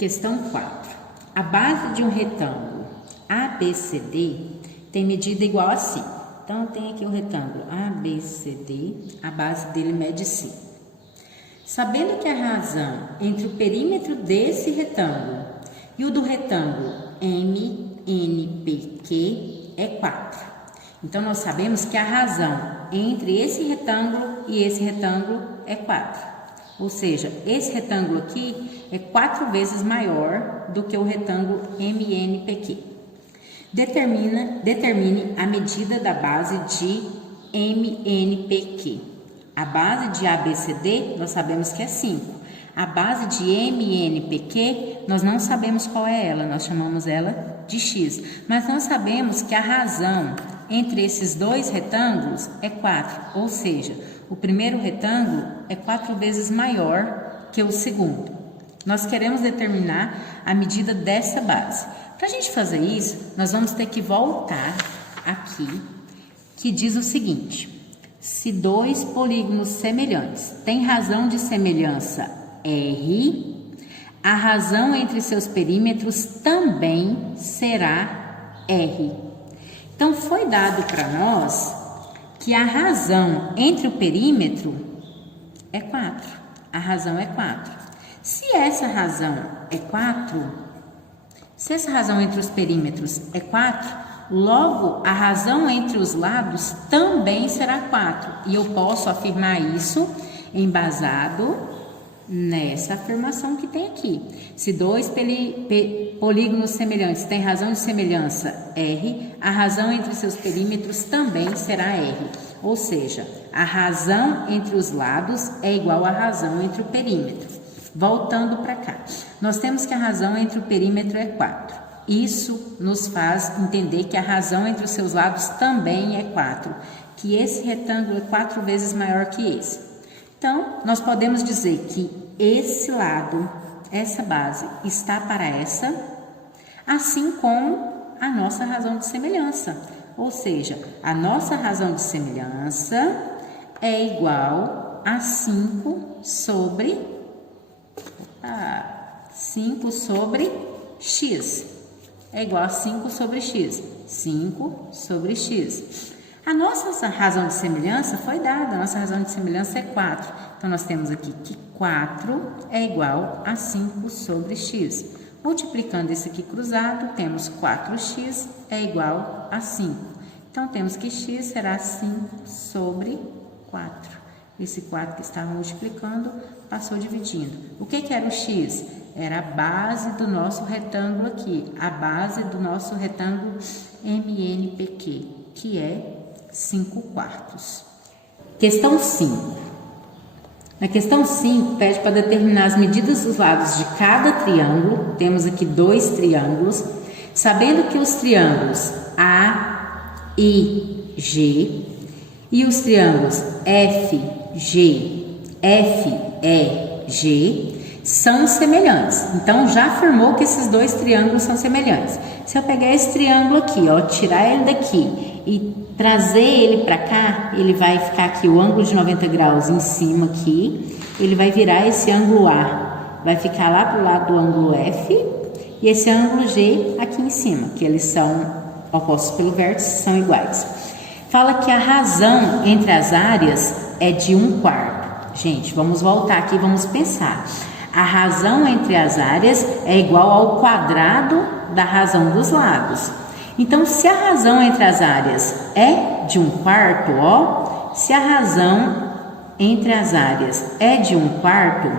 Questão 4. A base de um retângulo ABCD tem medida igual a 5. Então, tem aqui o retângulo ABCD, a base dele mede 5. Sabendo que a razão entre o perímetro desse retângulo e o do retângulo MNPQ é 4. Então, nós sabemos que a razão entre esse retângulo e esse retângulo é 4. Ou seja, esse retângulo aqui é 4 vezes maior do que o retângulo MNPQ. Determine a medida da base de MNPQ. A base de ABCD nós sabemos que é 5. A base de MNPQ nós não sabemos qual é ela, nós chamamos ela de X. Mas nós sabemos que a razão entre esses dois retângulos é 4, ou seja, o primeiro retângulo é 4 vezes maior que o segundo. Nós queremos determinar a medida dessa base. Para a gente fazer isso, nós vamos ter que voltar aqui, que diz o seguinte: se dois polígonos semelhantes têm razão de semelhança R, a razão entre seus perímetros também será R. Então, foi dado para nós que a razão entre o perímetro é 4. A razão é 4. Se essa razão é 4, se essa razão entre os perímetros é 4, logo a razão entre os lados também será 4. E eu posso afirmar isso embasado nessa afirmação que tem aqui. Se dois polígonos semelhantes têm razão de semelhança R, a razão entre seus perímetros também será R. Ou seja, a razão entre os lados é igual à razão entre o perímetro. Voltando para cá, nós temos que a razão entre o perímetro é 4. Isso nos faz entender que a razão entre os seus lados também é 4, que esse retângulo é 4 vezes maior que esse. Então, nós podemos dizer que esse lado, essa base, está para essa, assim como a nossa razão de semelhança. Ou seja, a nossa razão de semelhança é igual a 5 sobre x. É igual a 5 sobre x. 5 sobre x. A nossa razão de semelhança foi dada. A nossa razão de semelhança é 4. Então, nós temos aqui que 4 é igual a 5 sobre x. Multiplicando isso aqui cruzado, temos 4x é igual a 5. Então, temos que x será 5 sobre 4. Esse 4 que estava multiplicando passou dividindo. O que era o x? Era a base do nosso retângulo aqui. A base do nosso retângulo MNPQ, que é 5/4. Questão 5. Na questão 5, pede para determinar as medidas dos lados de cada triângulo. Temos aqui 2 triângulos. Sabendo que os triângulos A, I, G e os triângulos F, G, F, E, G são semelhantes. Então, já afirmou que esses 2 triângulos são semelhantes. Se eu pegar esse triângulo aqui, ó, tirar ele daqui e trazer ele para cá, ele vai ficar aqui o ângulo de 90 graus em cima aqui, ele vai virar esse ângulo A, vai ficar lá para o lado do ângulo F, e esse ângulo G aqui em cima, que eles são opostos pelo vértice, são iguais. Fala que a razão entre as áreas é de 1/4. Gente, vamos voltar aqui e vamos pensar. A razão entre as áreas é igual ao quadrado da razão dos lados. Então, se a razão entre as áreas é de 1/4, ó, se a razão entre as áreas é de 1/4,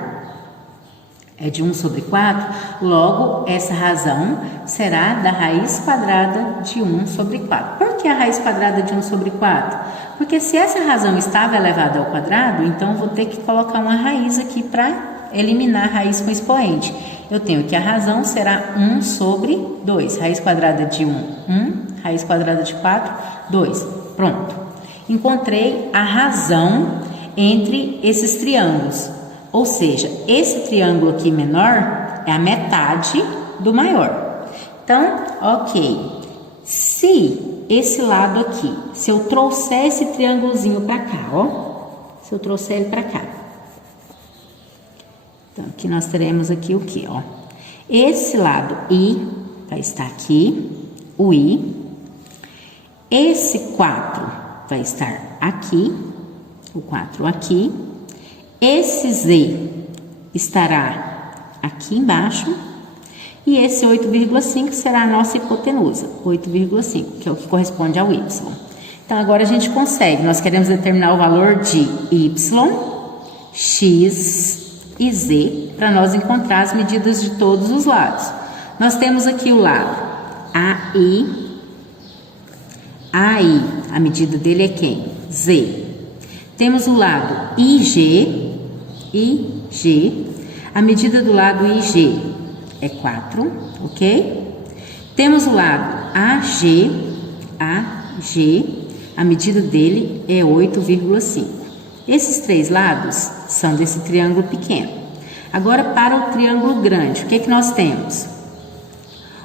é de 1 sobre 4, logo essa razão será da raiz quadrada de 1 sobre 4. Por que a raiz quadrada de 1 sobre 4? Porque se essa razão estava elevada ao quadrado, então eu vou ter que colocar uma raiz aqui para eliminar a raiz com expoente. Eu tenho que a razão será 1 sobre 2. Raiz quadrada de 1, raiz quadrada de 4, 2. Pronto. Encontrei a razão entre esses triângulos. Ou seja, esse triângulo aqui menor é a metade do maior. Então, ok. Se esse lado aqui, se eu trouxer esse triângulozinho para cá, ó. Se eu trouxer ele para cá. Então, aqui nós teremos aqui o que, ó? Esse lado I vai estar aqui, o I. Esse 4 vai estar aqui, o 4 aqui. Esse Z estará aqui embaixo. E esse 8,5 será a nossa hipotenusa, 8,5, que é o que corresponde ao Y. Então, agora a gente consegue, nós queremos determinar o valor de Y, X e Z, para nós encontrar as medidas de todos os lados. Nós temos aqui o lado AI, a medida dele é quem? Z. Temos o lado IG, a medida do lado IG é 4, ok? Temos o lado AG, a medida dele é 8,5. Esses três lados são desse triângulo pequeno. Agora, para o triângulo grande, o que nós temos?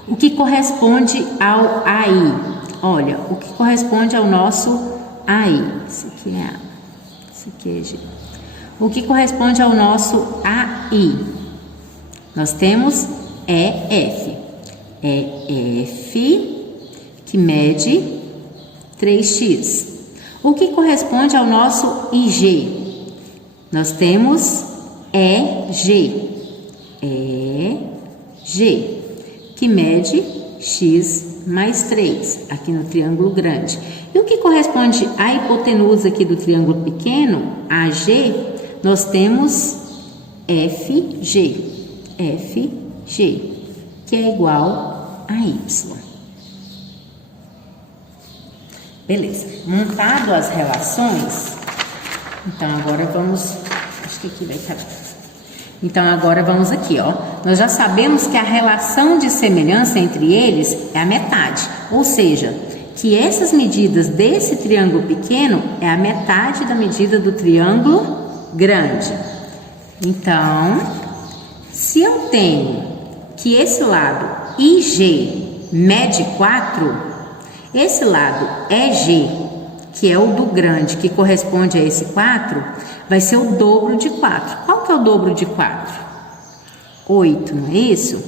O que corresponde ao AI? Olha, o que corresponde ao nosso AI? Esse aqui é A, esse aqui é G. O que corresponde ao nosso AI? Nós temos EF. EF, que mede 3x. O que corresponde ao nosso IG? Nós temos EG. EG, que mede x mais 3, aqui no triângulo grande. E o que corresponde à hipotenusa aqui do triângulo pequeno, AG, nós temos FG, que é igual a Y. Beleza, montado as relações, então agora vamos, acho que aqui vai caber. Então agora vamos aqui, ó. Nós já sabemos que a relação de semelhança entre eles é a metade, ou seja, que essas medidas desse triângulo pequeno é a metade da medida do triângulo grande. Então, se eu tenho que esse lado IG mede 4, esse lado EG, que é o do grande, que corresponde a esse 4, vai ser o dobro de 4. Qual que é o dobro de 4? 8, não é isso?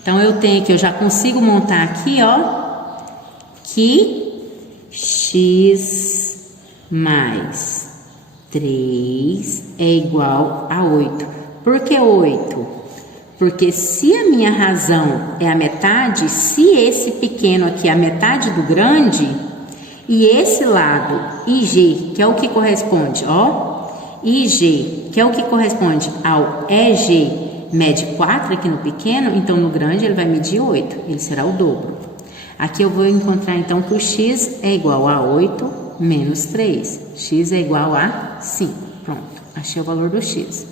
Então, eu tenho que eu já consigo montar aqui, ó, que x mais 3 é igual a 8. Por que 8? Porque se a minha razão é a metade, se esse pequeno aqui é a metade do grande, e esse lado IG, que é o que corresponde, ó, IG, que é o que corresponde ao EG, mede 4 aqui no pequeno, então no grande ele vai medir 8, ele será o dobro. Aqui eu vou encontrar então que o x é igual a 8 menos 3, x é igual a 5. Pronto, achei o valor do x.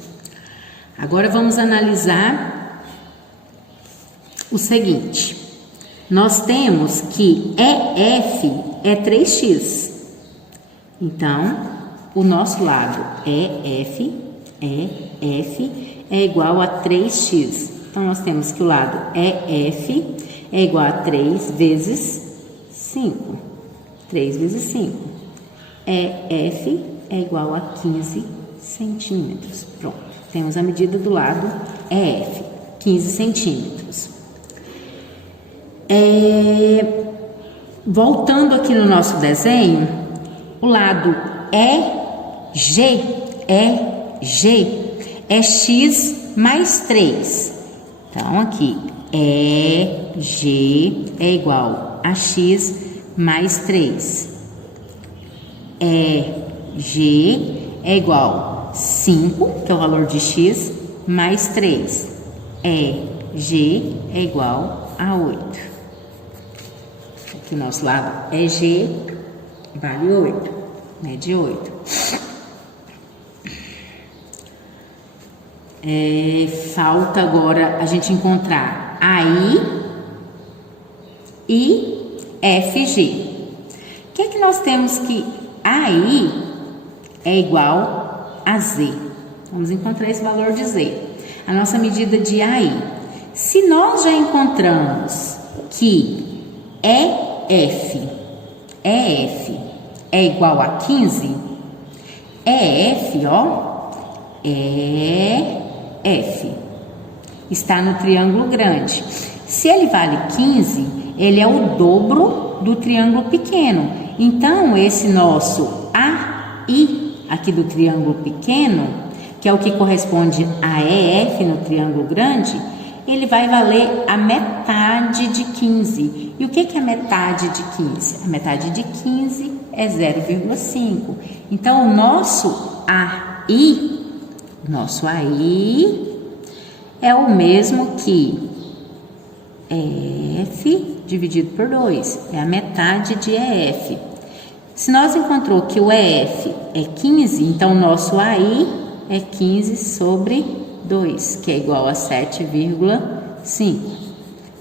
Agora vamos analisar o seguinte. Nós temos que EF é 3x. Então, o nosso lado EF é igual a 3x. Então, nós temos que o lado EF é igual a 3 vezes 5. 3 vezes 5. EF é igual a 15 centímetros. Pronto. Temos a medida do lado EF, 15 centímetros. Voltando aqui no nosso desenho, o lado EG é x mais 3. Então, aqui, EG é igual a x mais 3. EG é igual a 5, que é o valor de x, mais 3. EG é igual a 8. Aqui o nosso lado EG vale 8, mede 8. Falta agora a gente encontrar AI e FG. O que é que nós temos que AI é igual a Z? Vamos encontrar esse valor de Z. A nossa medida de AI. Se nós já encontramos que EF é igual a 15, EF, ó, EF está no triângulo grande. Se ele vale 15, ele é o dobro do triângulo pequeno. Então, esse nosso AI aqui do triângulo pequeno, que é o que corresponde a EF no triângulo grande, ele vai valer a metade de 15. E o que é a metade de 15? A metade de 15 é 0,5. Então, o nosso AI é o mesmo que EF dividido por 2. É a metade de EF. Se nós encontrou que o EF é 15, então o nosso AI é 15 sobre 2, que é igual a 7,5.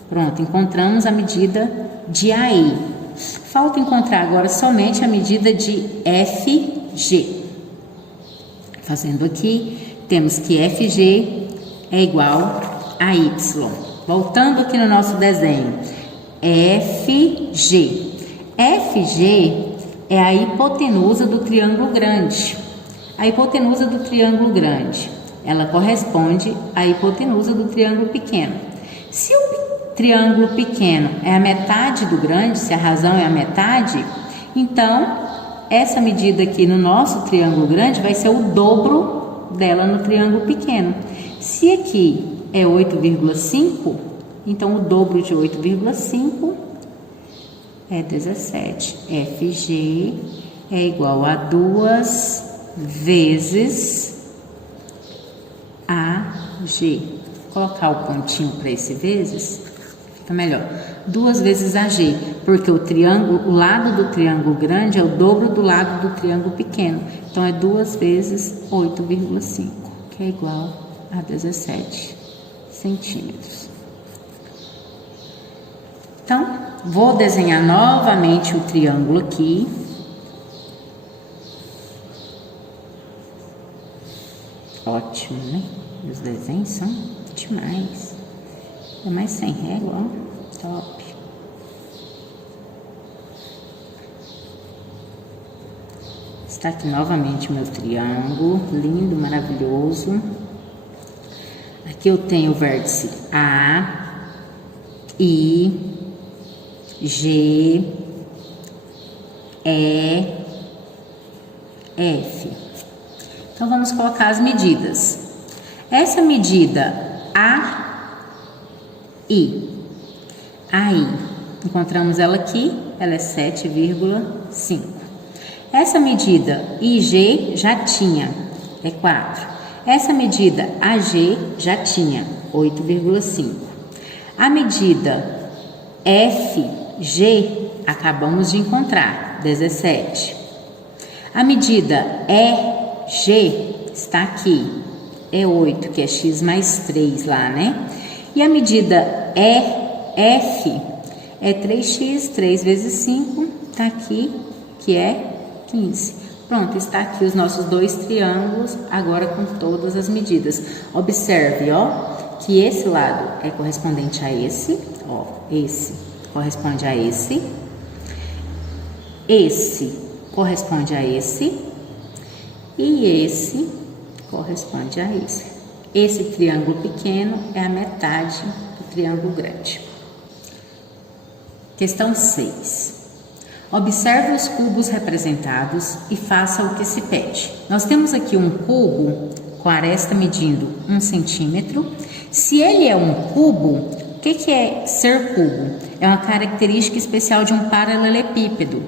Pronto, encontramos a medida de AI. Falta encontrar agora somente a medida de FG. Fazendo aqui, temos que FG é igual a Y. Voltando aqui no nosso desenho, FG. FG é a hipotenusa do triângulo grande. A hipotenusa do triângulo grande, ela corresponde à hipotenusa do triângulo pequeno. Se o triângulo pequeno é a metade do grande, se a razão é a metade, então essa medida aqui no nosso triângulo grande vai ser o dobro dela no triângulo pequeno. Se aqui é 8,5, então o dobro de 8,5 é 17. FG é igual a 2 vezes AG. Vou colocar o pontinho para esse vezes, fica melhor. 2 vezes AG, porque o lado do triângulo grande é o dobro do lado do triângulo pequeno. Então, é 2 vezes 8,5, que é igual a 17 centímetros. Então, vou desenhar novamente o triângulo aqui. Ótimo, né? Os desenhos são demais. É mais sem régua, ó. Top. Está aqui novamente o meu triângulo. Lindo, maravilhoso. Aqui eu tenho o vértice A, I, G, E, F. Então, vamos colocar as medidas. Essa medida AI, encontramos ela aqui, ela é 7,5. Essa medida IG já tinha, é 4. Essa medida AG já tinha, 8,5. A medida FG, acabamos de encontrar, 17. A medida EG está aqui, é 8, que é x mais 3 lá, né? E a medida EF é 3x, 3 vezes 5, tá aqui, que é 15. Pronto, está aqui os nossos dois triângulos, agora com todas as medidas. Observe, ó, que esse lado é correspondente a esse, ó, esse corresponde a esse corresponde a esse, e esse corresponde a esse. Esse triângulo pequeno é a metade do triângulo grande. Questão 6. Observe os cubos representados e faça o que se pede. Nós temos aqui um cubo com a aresta medindo 1 centímetro. Se ele é um cubo, o que é ser cubo? É uma característica especial de um paralelepípedo.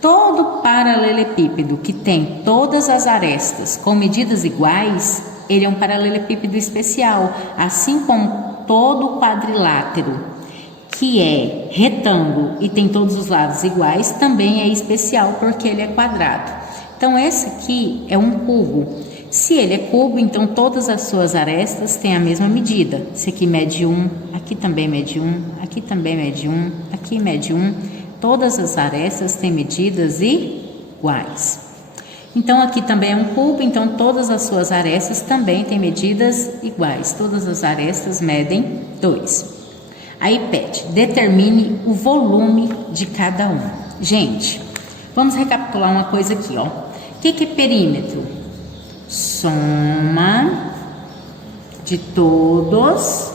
Todo paralelepípedo que tem todas as arestas com medidas iguais, ele é um paralelepípedo especial, assim como todo quadrilátero que é retângulo e tem todos os lados iguais, também é especial porque ele é quadrado. Então, esse aqui é um cubo. Se ele é cubo, então todas as suas arestas têm a mesma medida. Esse aqui mede 1, aqui também mede 1, aqui também mede 1, aqui mede 1. Todas as arestas têm medidas iguais. Então, aqui também é um cubo, então todas as suas arestas também têm medidas iguais. Todas as arestas medem 2. Aí pede, determine o volume de cada um. Gente, vamos recapitular uma coisa aqui, ó. O que é perímetro? Soma de todos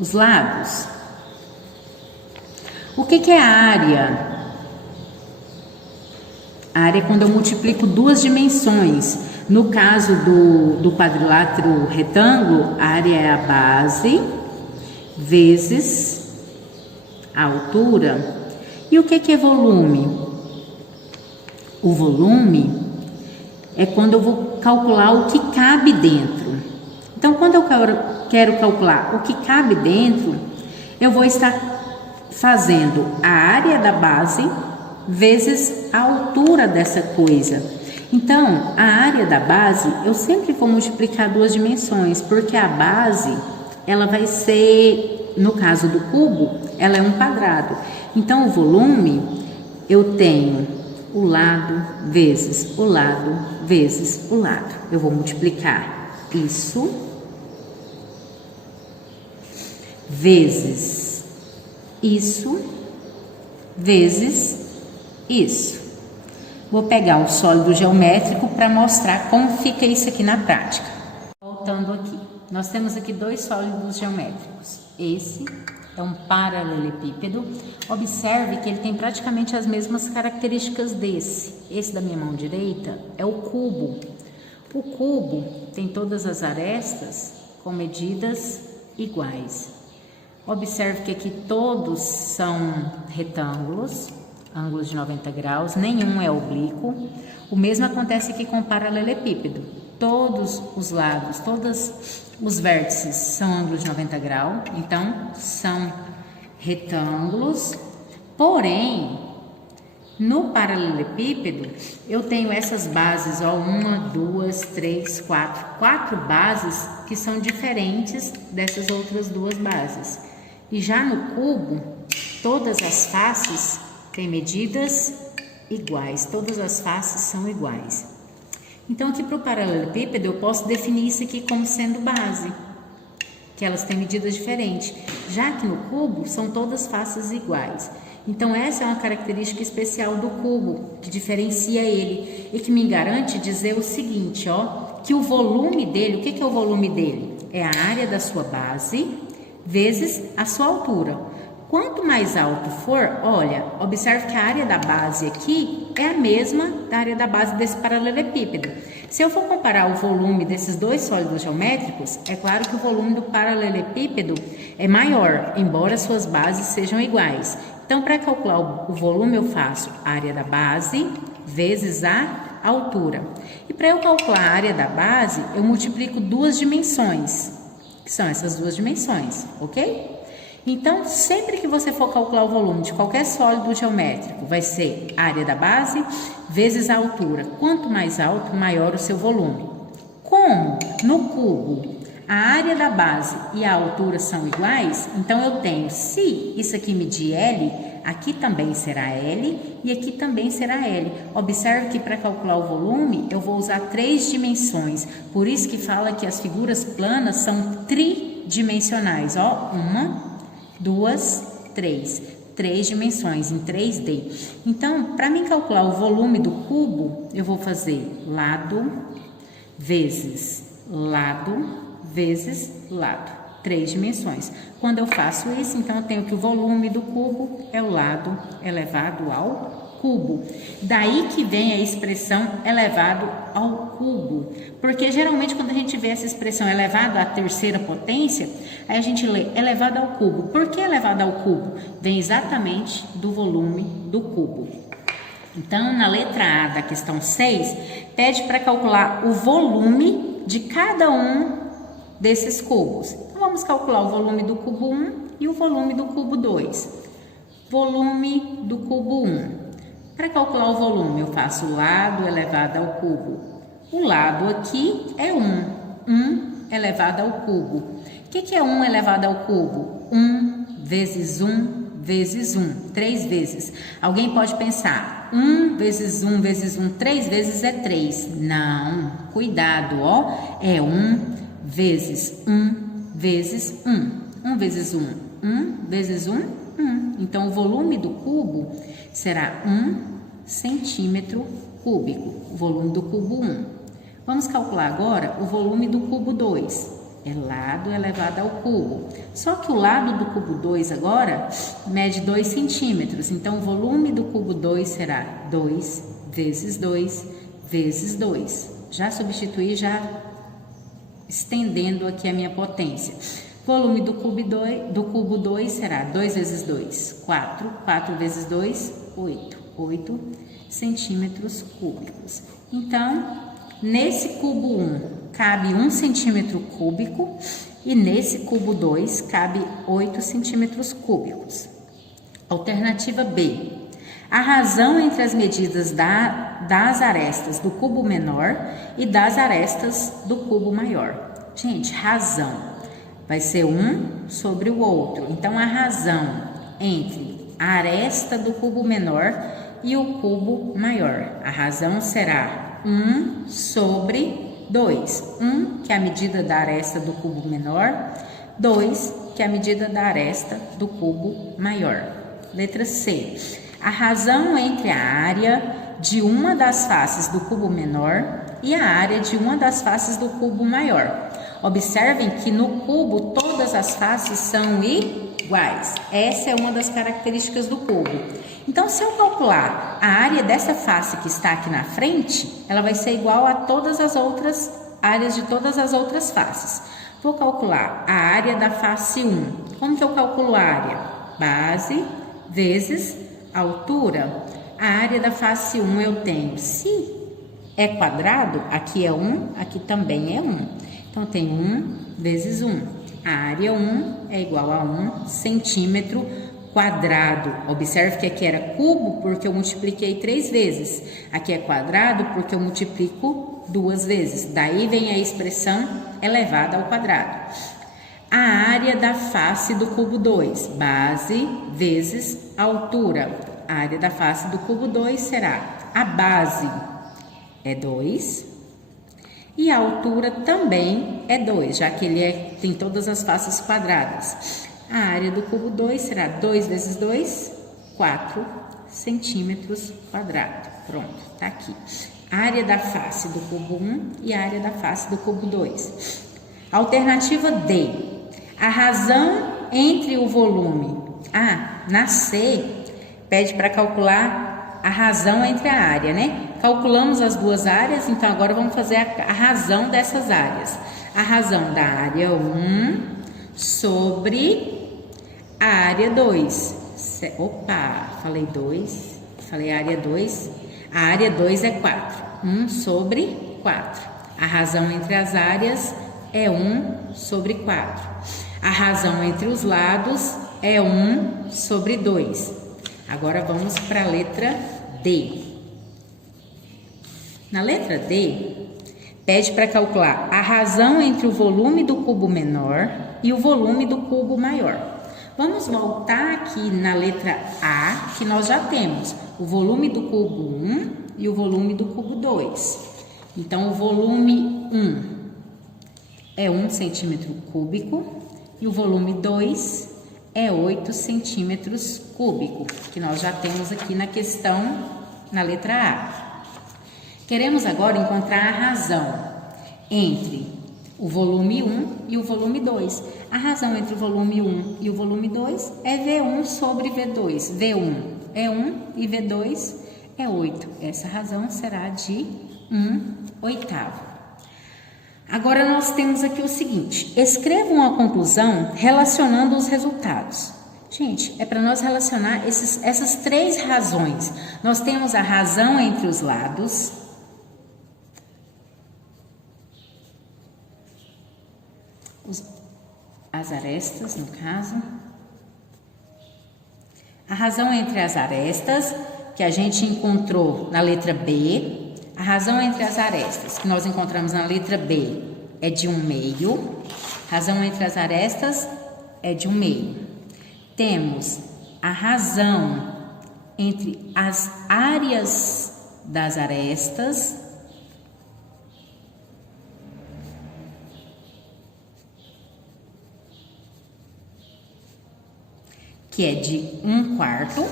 os lados. O que é a área? A área é quando eu multiplico duas dimensões. No caso do quadrilátero retângulo, a área é a base vezes a altura. E o que é volume? O volume é quando eu vou calcular o que cabe dentro. Então, quando eu quero calcular o que cabe dentro, eu vou estar fazendo a área da base vezes a altura dessa coisa. Então, a área da base, eu sempre vou multiplicar duas dimensões, porque a base, ela vai ser, no caso do cubo, ela é um quadrado. Então, o volume, eu tenho o lado vezes o lado vezes o lado. Eu vou multiplicar isso vezes isso vezes isso. Vou pegar o sólido geométrico para mostrar como fica isso aqui na prática. Voltando aqui, nós temos aqui dois sólidos geométricos. Esse é um paralelepípedo. Observe que ele tem praticamente as mesmas características desse. Esse da minha mão direita é o cubo. O cubo tem todas as arestas com medidas iguais. Observe que aqui todos são retângulos, ângulos de 90 graus, nenhum é oblíquo. O mesmo acontece aqui com o paralelepípedo. Todos os lados, todos os vértices são ângulos de 90 graus, então são retângulos. Porém, no paralelepípedo, eu tenho essas bases, ó, 1, 2, 3, 4 bases que são diferentes dessas outras duas bases. E já no cubo, todas as faces têm medidas iguais, todas as faces são iguais. Então, aqui para o paralelepípedo, eu posso definir isso aqui como sendo base, que elas têm medidas diferentes. Já que no cubo, são todas faces iguais. Então, essa é uma característica especial do cubo, que diferencia ele e que me garante dizer o seguinte, ó, que o volume dele, o que é o volume dele? É a área da sua base vezes a sua altura. Quanto mais alto for, olha, observe que a área da base aqui é a mesma da área da base desse paralelepípedo. Se eu for comparar o volume desses dois sólidos geométricos, é claro que o volume do paralelepípedo é maior, embora suas bases sejam iguais. Então, para calcular o volume, eu faço a área da base vezes a altura. E para eu calcular a área da base, eu multiplico duas dimensões, que são essas duas dimensões, ok? Então, sempre que você for calcular o volume de qualquer sólido geométrico, vai ser a área da base vezes a altura. Quanto mais alto, maior o seu volume. Como no cubo a área da base e a altura são iguais, então eu tenho, se isso aqui medir L, aqui também será L e aqui também será L. Observe que para calcular o volume, eu vou usar 3 dimensões. Por isso que fala que as figuras planas são tridimensionais. Ó, 1, 2, 3. 3 dimensões, em 3D. Então, para mim calcular o volume do cubo, eu vou fazer lado vezes lado vezes lado. 3 dimensões. Quando eu faço isso, então eu tenho que o volume do cubo é o lado elevado ao cubo. Daí que vem a expressão elevado ao cubo. Porque geralmente quando a gente vê essa expressão elevado à terceira potência, aí a gente lê elevado ao cubo. Por que elevado ao cubo? Vem exatamente do volume do cubo. Então, na letra A da questão 6, pede para calcular o volume de cada um desses cubos. Então, vamos calcular o volume do cubo 1 e o volume do cubo 2. Volume do cubo 1. Para calcular o volume, eu faço o lado elevado ao cubo. O lado aqui é 1. 1 elevado ao cubo. O que é 1 elevado ao cubo? 1 vezes 1 vezes 1. 3 vezes. Alguém pode pensar, 1 vezes 1 vezes 1, 3 vezes é 3. Não, cuidado, ó. É 1 vezes 1 vezes 1. 1 vezes 1, 1 vezes 1, 1. Então, o volume do cubo será 1 centímetro cúbico, o volume do cubo 1. Vamos calcular agora o volume do cubo 2. É lado elevado ao cubo. Só que o lado do cubo 2 agora mede 2 centímetros. Então, o volume do cubo 2 será 2 vezes 2 vezes 2. Já substituí, já estendendo aqui a minha potência. Volume do cubo 2 será 2 vezes 2, 4. 4 vezes 2, 8. 8 centímetros cúbicos. Então, nesse cubo 1 cabe 1 centímetro cúbico e nesse cubo 2 cabe 8 centímetros cúbicos. Alternativa B. A razão entre as medidas das arestas do cubo menor e das arestas do cubo maior. Gente, razão vai ser um sobre o outro. Então, a razão entre a aresta do cubo menor e o cubo maior. A razão será 1 sobre 2. 1, que é a medida da aresta do cubo menor. 2, que é a medida da aresta do cubo maior. Letra C. A razão entre a área de uma das faces do cubo menor e a área de uma das faces do cubo maior. Observem que no cubo todas as faces são iguais. Essa é uma das características do cubo. Então, se eu calcular a área dessa face que está aqui na frente, ela vai ser igual a todas as outras áreas de todas as outras faces. Vou calcular a área da face 1. Como que eu calculo a área? Base vezes altura. A área da face 1 eu tenho, se é quadrado, aqui é 1, aqui também é 1. Então, tem 1 vezes 1. A área 1 é igual a 1 centímetro quadrado. Observe que aqui era cubo porque eu multipliquei 3 vezes. Aqui é quadrado porque eu multiplico 2 vezes. Daí vem a expressão elevada ao quadrado. A área da face do cubo 2, base vezes altura. A área da face do cubo 2 será a base é 2 e a altura também é 2, já que ele tem todas as faces quadradas. A área do cubo 2 será 2 vezes 2, 4 centímetros quadrados. Pronto, tá aqui. A área da face do cubo 1 e a área da face do cubo 2. Alternativa D. A razão entre o volume. Na C, pede para calcular a razão entre a área, né? Calculamos as duas áreas, então agora vamos fazer a razão dessas áreas. A razão da área 1 sobre a área 2. Opa, falei 2, falei área 2. A área 2 é 4. 1 sobre 4. A razão entre as áreas é 1 sobre 4. A razão entre os lados é 1 sobre 2. Agora vamos para a letra D. Na letra D, pede para calcular a razão entre o volume do cubo menor e o volume do cubo maior. Vamos voltar aqui na letra A, que nós já temos o volume do cubo 1 e o volume do cubo 2. Então, o volume 1 é 1 centímetro cúbico e o volume 2 é 8 centímetros cúbicos, que nós já temos aqui na questão, na letra A. Queremos agora encontrar a razão entre o volume 1 e o volume 2. A razão entre o volume 1 e o volume 2 é V1 sobre V2. V1 é 1 e V2 é 8. Essa razão será de 1/8. Agora, nós temos aqui o seguinte. Escreva uma conclusão relacionando os resultados. Gente, é para nós relacionar essas três razões. Nós temos a razão entre os lados, as arestas, no caso. A razão entre as arestas, que a gente encontrou na letra B. A razão entre as arestas, que nós encontramos na letra B, é de 1/2. Razão entre as arestas é de 1/2. Temos a razão entre as áreas das arestas, que é de 1/4,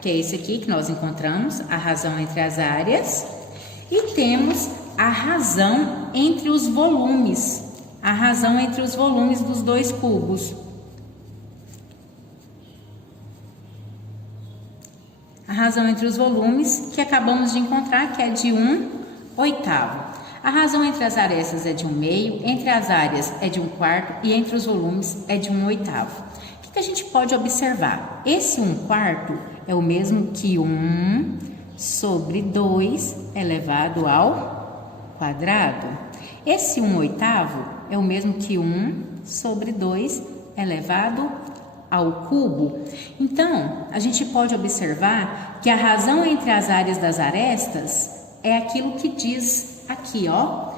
que é esse aqui que nós encontramos, a razão entre as áreas. E temos a razão entre os volumes. a razão entre os volumes dos dois cubos. A razão entre os volumes que acabamos de encontrar, que é de 1/8. A razão entre as arestas é de 1/2, entre as áreas é de 1/4 e entre os volumes é de 1/8. O que a gente pode observar? Esse 1/4 é o mesmo que 1 sobre 2 elevado ao quadrado. Esse 1/8 é o mesmo que 1 sobre 2 elevado ao cubo. Então, a gente pode observar que a razão entre as áreas das arestas é aquilo que diz aqui, ó.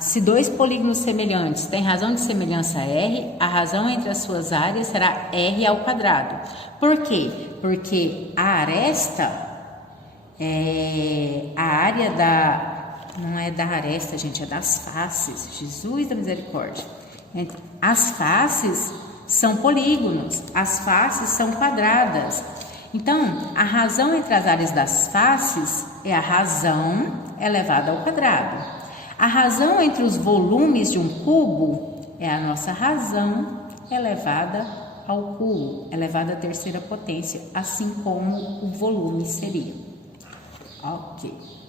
Se dois polígonos semelhantes têm razão de semelhança R, a razão entre as suas áreas será R ao quadrado. Por quê? Porque a aresta é a área não é da aresta, gente, é das faces. Jesus da misericórdia. As faces são polígonos, as faces são quadradas. Então, a razão entre as áreas das faces é a razão elevada ao quadrado. A razão entre os volumes de um cubo é a nossa razão elevada ao cubo, elevada à terceira potência, assim como o volume seria. Ok.